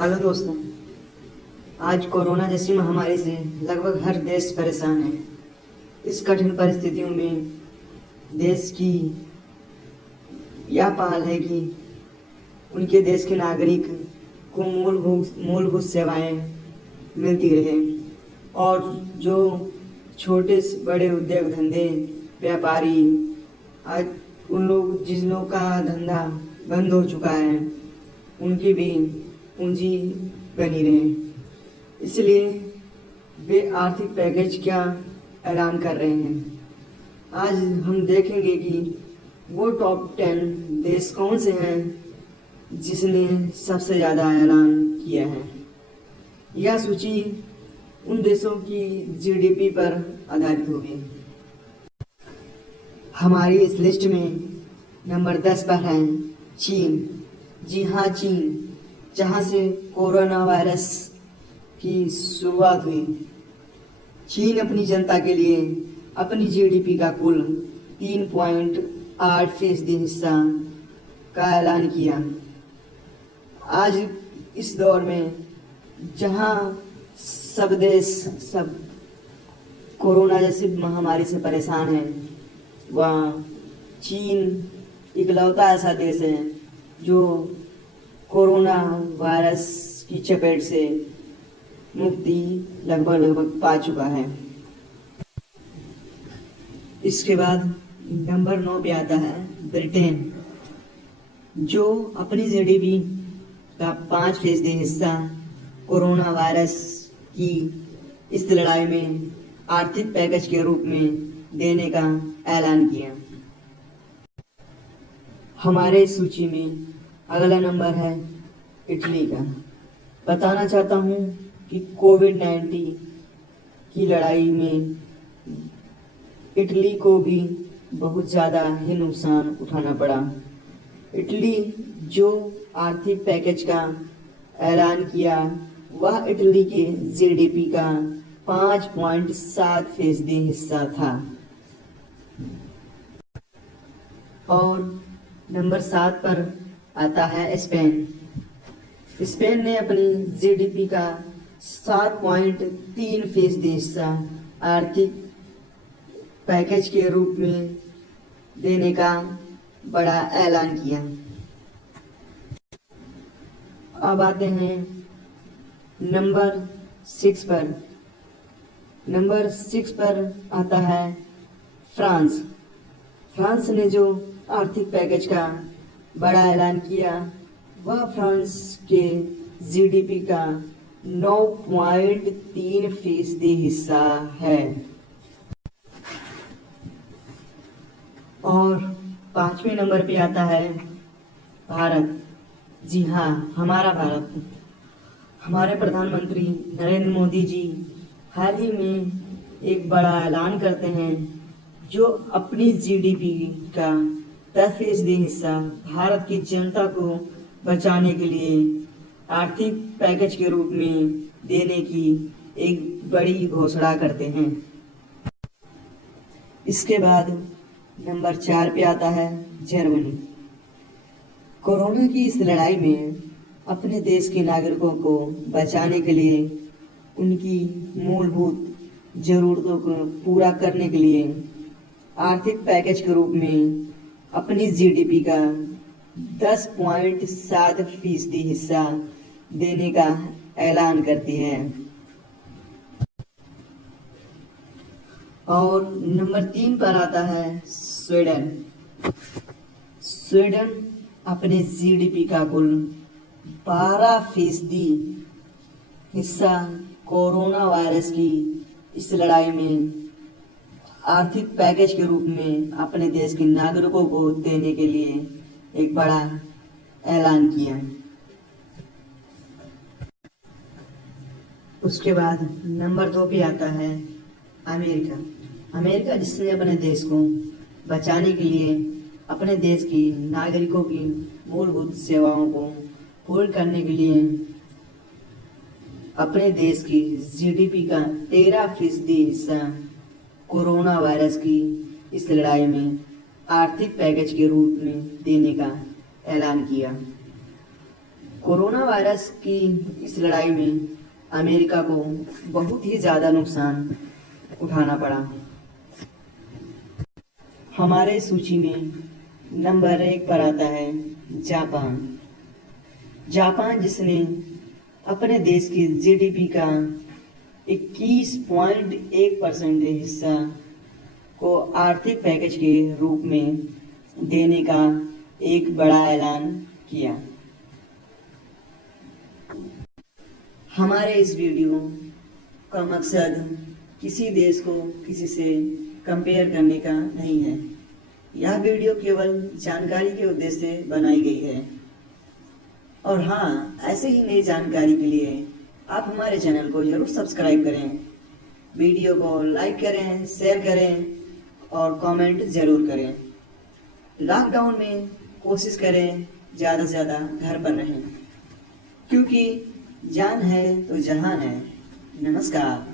Hello दोस्तों। आज corona जैसी महामारी से लगभग हर देश परेशान है। इस कठिन परिस्थितियों में देश की यह पहल है कि उनके देश के नागरिक को मूलभूत सेवाएं मिलती रहे और जो छोटे से बड़े उद्योग धंधे व्यापारी आज उन लोग जिन लोग का धंधा बंद हो चुका है उनकी भी पूंजी बनी रहे, इसलिए वे आर्थिक पैकेज का ऐलान कर रहे हैं। आज हम देखेंगे कि वो टॉप 10 देश कौन से हैं जिसने सबसे ज़्यादा ऐलान किया है। यह सूची उन देशों की जीडीपी पर आधारित होगी। हमारी इस लिस्ट में नंबर 10 पर है चीन। जी हाँ, चीन, जहाँ से कोरोना वायरस की शुरुआत हुई। चीन अपनी जनता के लिए अपनी जीडीपी का कुल 3.8% हिस्सा का ऐलान किया। आज इस दौर में जहाँ सब देश कोरोना जैसी महामारी से परेशान हैं, वहाँ चीन इकलौता ऐसा देश है जो कोरोना वायरस की चपेट से मुक्ति लगभग पा चुका है। इसके बाद नंबर 9 पे आता है ब्रिटेन, जो अपनी जीडीपी का 5% हिस्सा कोरोना वायरस की इस लड़ाई में आर्थिक पैकेज के रूप में देने का ऐलान किया। हमारे सूची में अगला नंबर है इटली का। बताना चाहता हूँ कि कोविड-19 की लड़ाई में इटली को भी बहुत ज़्यादा ही नुकसान उठाना पड़ा। इटली जो आर्थिक पैकेज का ऐलान किया, वह इटली के जीडीपी का 5.7% हिस्सा था। और नंबर 7 पर आता है स्पेन। स्पेन ने अपनी जीडीपी का 7.3% हिस्सा आर्थिक पैकेज के रूप में देने का बड़ा ऐलान किया। अब आते हैं नंबर 6 पर। नंबर 6 पर आता है फ्रांस। फ्रांस ने जो आर्थिक पैकेज का बड़ा ऐलान किया, वह फ्रांस के जीडीपी का 9.3% हिस्सा है। और 5वें नंबर पे आता है भारत। जी हाँ, हमारा भारत। हमारे प्रधानमंत्री नरेंद्र मोदी जी हाल ही में एक बड़ा ऐलान करते हैं, जो अपनी जीडीपी का 10% हिस्सा भारत की जनता को बचाने के लिए आर्थिक पैकेज के रूप में देने की एक बड़ी घोषणा करते हैं। इसके बाद नंबर 4 पे आता है जर्मनी। कोरोना की इस लड़ाई में अपने देश के नागरिकों को बचाने के लिए उनकी मूलभूत जरूरतों को पूरा करने के लिए आर्थिक पैकेज के रूप में अपनी जीडीपी का 10.7% हिस्सा देने का ऐलान करती है। और नंबर 3 पर आता है स्वीडन। स्वीडन अपने जीडीपी का कुल 12% हिस्सा कोरोना वायरस की इस लड़ाई में आर्थिक पैकेज के रूप में अपने देश के नागरिकों को देने के लिए एक बड़ा ऐलान किया। उसके बाद नंबर 2 पे आता है अमेरिका। अमेरिका जिसने अपने देश को बचाने के लिए अपने देश की नागरिकों की मूलभूत सेवाओं को पूर्ण करने के लिए अपने देश की जीडीपी का 13% हिस्सा कोरोना वायरस की इस लड़ाई में आर्थिक पैकेज के रूप में देने का ऐलान किया। कोरोना वायरस की इस लड़ाई में अमेरिका को बहुत ही ज़्यादा नुकसान उठाना पड़ा। हमारे सूची में नंबर 1 पर आता है जापान। जापान जिसने अपने देश की जीडीपी का 21.1% हिस्सा को आर्थिक पैकेज के रूप में देने का एक बड़ा ऐलान किया। हमारे इस वीडियो का मकसद किसी देश को किसी से कंपेयर करने का नहीं है। यह वीडियो केवल जानकारी के उद्देश्य से बनाई गई है। और हाँ, ऐसे ही नई जानकारी के लिए आप हमारे चैनल को जरूर सब्सक्राइब करें, वीडियो को लाइक करें, शेयर करें और कमेंट जरूर करें। लॉकडाउन में कोशिश करें ज़्यादा से ज़्यादा घर पर रहें, क्योंकि जान है तो जहान है। नमस्कार।